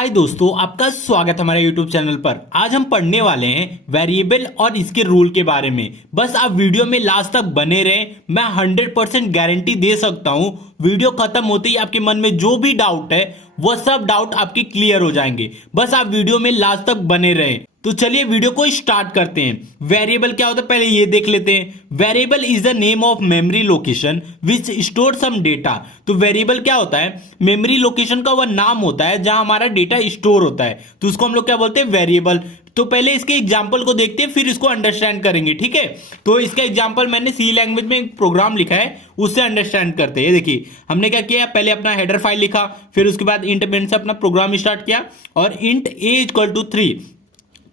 हाय दोस्तों, आपका स्वागत है हमारे YouTube चैनल पर। आज हम पढ़ने वाले हैं वेरिएबल और इसके रूल के बारे में। बस आप वीडियो में लास्ट तक बने रहें। मैं 100% गारंटी दे सकता हूं वीडियो खत्म होते ही आपके मन में जो भी डाउट है वो सब डाउट आपके क्लियर हो जाएंगे। बस आप वीडियो में लास्ट तक बने रहें। तो चलिए वीडियो को स्टार्ट करते हैं। वेरिएबल क्या होता है पहले ये देख लेते हैं। Variable is the name of memory location which store some data. तो वेरिएबल क्या होता है? मेमोरी लोकेशन का वह नाम होता है जहां हमारा डेटा स्टोर होता है, तो उसको हम लोग क्या बोलते हैं? वेरिएबल। तो पहले इसके एग्जाम्पल को देखते हैं, फिर इसको अंडरस्टैंड करेंगे, ठीक है। तो इसका एग्जाम्पल मैंने सी लैंग्वेज में एक प्रोग्राम लिखा है, उससे अंडरस्टैंड करते हैं। देखिए हमने क्या किया, पहले अपना हेडर फाइल लिखा, फिर उसके बाद इंट मेन से अपना प्रोग्राम स्टार्ट किया और इंट ए इक्वल टू 3।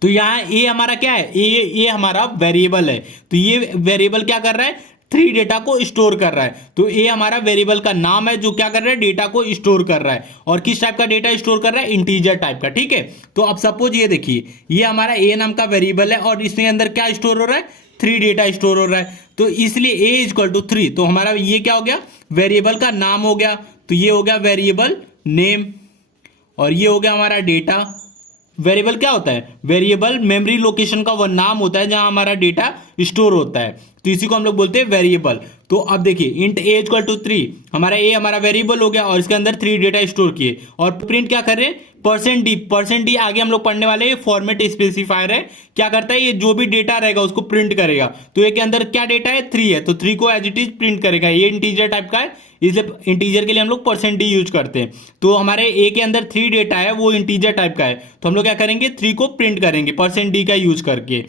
तो यहाँ ए हमारा क्या है? ए हमारा वेरिएबल है। तो ये वेरिएबल क्या कर रहा है? 3 डेटा को स्टोर कर रहा है। तो ए हमारा वेरिएबल का नाम है जो क्या कर रहा है? डेटा को स्टोर कर रहा है। और किस टाइप का डेटा स्टोर कर रहा है? इंटीजर टाइप का, ठीक है। तो अब सपोज ये देखिए, ये हमारा ए नाम का वेरिएबल है और इसके अंदर क्या स्टोर हो रहा है? 3 डेटा स्टोर हो रहा है। तो इसलिए ए इक्वल टू 3। तो हमारा ये क्या हो गया? वेरिएबल का नाम हो गया। तो ये हो गया वेरिएबल नेम और ये हो गया हमारा डेटा। वेरिएबल क्या होता है? वेरिएबल मेमोरी लोकेशन का वह नाम होता है जहां हमारा डेटा स्टोर होता है, तो इसी को हम लोग बोलते हैं वेरिएबल। तो अब देखिए इंट ए इक्वल टू 3, हमारा ए हमारा वेरिएबल हो गया और इसके अंदर 3 डेटा स्टोर किए और प्रिंट क्या कर रहे हैं? परसेंट डी आगे हम लोग पढ़ने वाले हैं, फॉर्मेट स्पेसिफायर है। क्या करता है? ये जो भी डेटा रहेगा उसको प्रिंट करेगा। तो ए के अंदर क्या डेटा है? 3 है, तो 3 को एज इट इज प्रिंट करेगा। ये इंटीजर टाइप का है, इसलिए इंटीजर के लिए हम लोग परसेंट डी यूज करते हैं। तो हमारे ए के अंदर 3 डेटा है, वो इंटीजर टाइप का है, तो हम लोग क्या करेंगे? 3 को प्रिंट करेंगे परसेंट डी का यूज करके।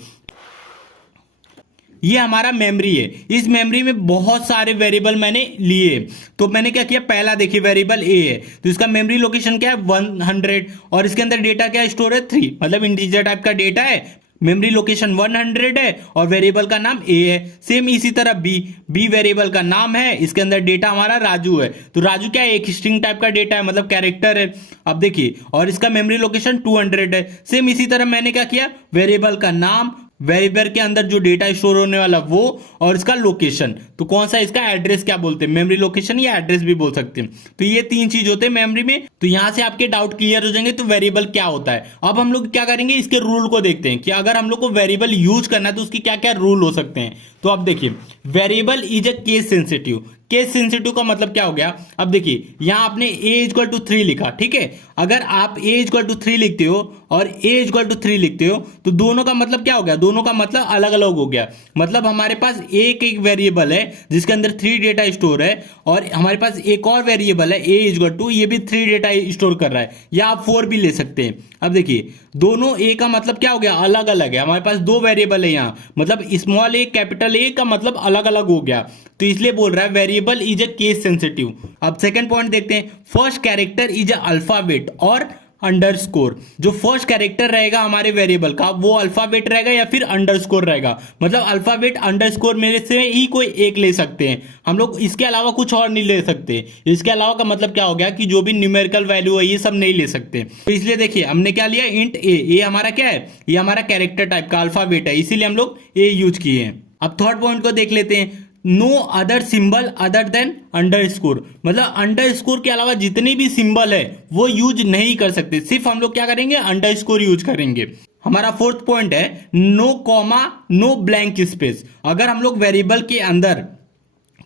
ये हमारा मेमोरी है। इस मेमोरी में बहुत सारे वेरिएबल मैंने लिए। तो मैंने क्या किया, पहला देखिए वेरिएबल ए है, तो इसका मेमोरी लोकेशन क्या है? 100 और इसके अंदर डेटा क्या स्टोर है? 3, मतलब इंटीजर टाइप का डेटा है। मेमोरी लोकेशन 100 है और वेरिएबल का नाम ए है। सेम इसी तरह बी वेरिएबल का नाम है, इसके अंदर डेटा हमारा राजू है। तो राजू क्या है? एक स्ट्रिंग टाइप का डेटा है, मतलब कैरेक्टर है। अब देखिए, और इसका मेमोरी लोकेशन 200 है। सेम इसी तरह मैंने क्या किया, वेरिएबल का नाम, वेरिएबल के अंदर जो डेटा स्टोर होने वाला वो, और इसका लोकेशन। तो कौन सा? इसका एड्रेस क्या बोलते हैं? मेमोरी लोकेशन या एड्रेस भी बोल सकते हैं। तो ये 3 चीज होते हैं मेमोरी में। तो यहां से आपके डाउट क्लियर हो जाएंगे। तो वेरिएबल क्या होता है? अब हम लोग क्या करेंगे, इसके रूल को देखते हैं कि अगर हम लोग को वेरिएबल यूज करना है तो उसकी क्या क्या रूल हो सकते हैं। तो अब देखिए, variable is a case sensitive. Case sensitive का मतलब क्या हो गया? अब देखिए, यहां आपने ए इक्वल टू 3 लिखा, ठीक है। अगर आप ए इक्वल टू 3 लिखते हो और ए इक्वल टू 3 लिखते हो तो दोनों का मतलब क्या हो गया? दोनों का मतलब अलग अलग हो गया। मतलब हमारे पास एक वेरिएबल है जिसके अंदर 3 डेटा स्टोर है और हमारे पास एक और वेरिएबल है ए इक्वल टू, ये भी 3 डेटा स्टोर कर रहा है, या आप 4 भी ले सकते हैं। अब देखिए, दोनों ए का मतलब क्या हो गया? अलग अलग है। हमारे पास 2 वेरिएबल है यहाँ, मतलब स्मॉल ए कैपिटल ए का मतलब अलग अलग हो गया। तो इसलिए बोल रहा है variable is a case sensitive. अब सेकंड पॉइंट देखते हैं, first character is a alphabet और अंडरस्कोर। जो फर्स्ट कैरेक्टर रहेगा हमारे वेरिएबल का वो अल्फाबेट रहेगा या फिर अंडरस्कोर रहेगा। मतलब अल्फाबेट अंडरस्कोर में से ही कोई एक ले सकते हैं हम लोग, इसके अलावा कुछ और नहीं ले सकते। इसके अलावा का मतलब क्या हो गया कि जो भी न्यूमेरिकल वैल्यू है ये सब नहीं ले सकते। तो इसलिए देखिए हमने क्या लिया, इंट ए हमारा क्या है? ये हमारा कैरेक्टर टाइप का अल्फाबेट है, इसीलिए हम लोग ए यूज किए हैं। अब थर्ड पॉइंट को देख लेते हैं, no other symbol other than underscore. मतलब अंडरस्कोर के अलावा जितने भी सिंबल है वो यूज नहीं कर सकते, सिर्फ हम लोग क्या करेंगे? अंडरस्कोर यूज करेंगे। हमारा फोर्थ पॉइंट है, no comma no blank space. अगर हम लोग वेरिएबल के अंदर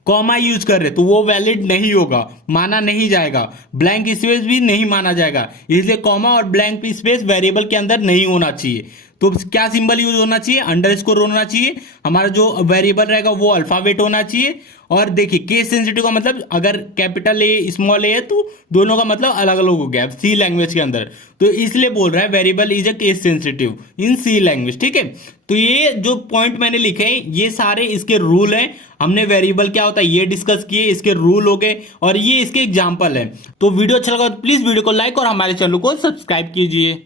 कॉमा यूज कर रहे तो वो वैलिड नहीं होगा, माना नहीं जाएगा। ब्लैंक स्पेस भी नहीं माना जाएगा, इसलिए कॉमा और ब्लैंक स्पेस वेरिएबल के अंदर नहीं होना चाहिए। तो क्या सिंबल यूज होना चाहिए? अंडरस्कोर होना चाहिए। हमारा जो वेरिएबल रहेगा वो अल्फाबेट होना चाहिए। और देखिए, केस सेंसिटिव का मतलब अगर कैपिटल ए स्मॉल ए है तो दोनों का मतलब अलग अलग हो गया सी लैंग्वेज के अंदर। तो इसलिए बोल रहा है variable is a case sensitive in C language, ठीक है। तो ये जो पॉइंट मैंने लिखे हैं ये सारे इसके रूल हैं। हमने वेरिएबल क्या होता है ये डिस्कस किए, इसके रूल हो गए और ये इसके एग्जाम्पल है। तो वीडियो अच्छा लगा तो प्लीज वीडियो को लाइक और हमारे चैनल को सब्सक्राइब कीजिए।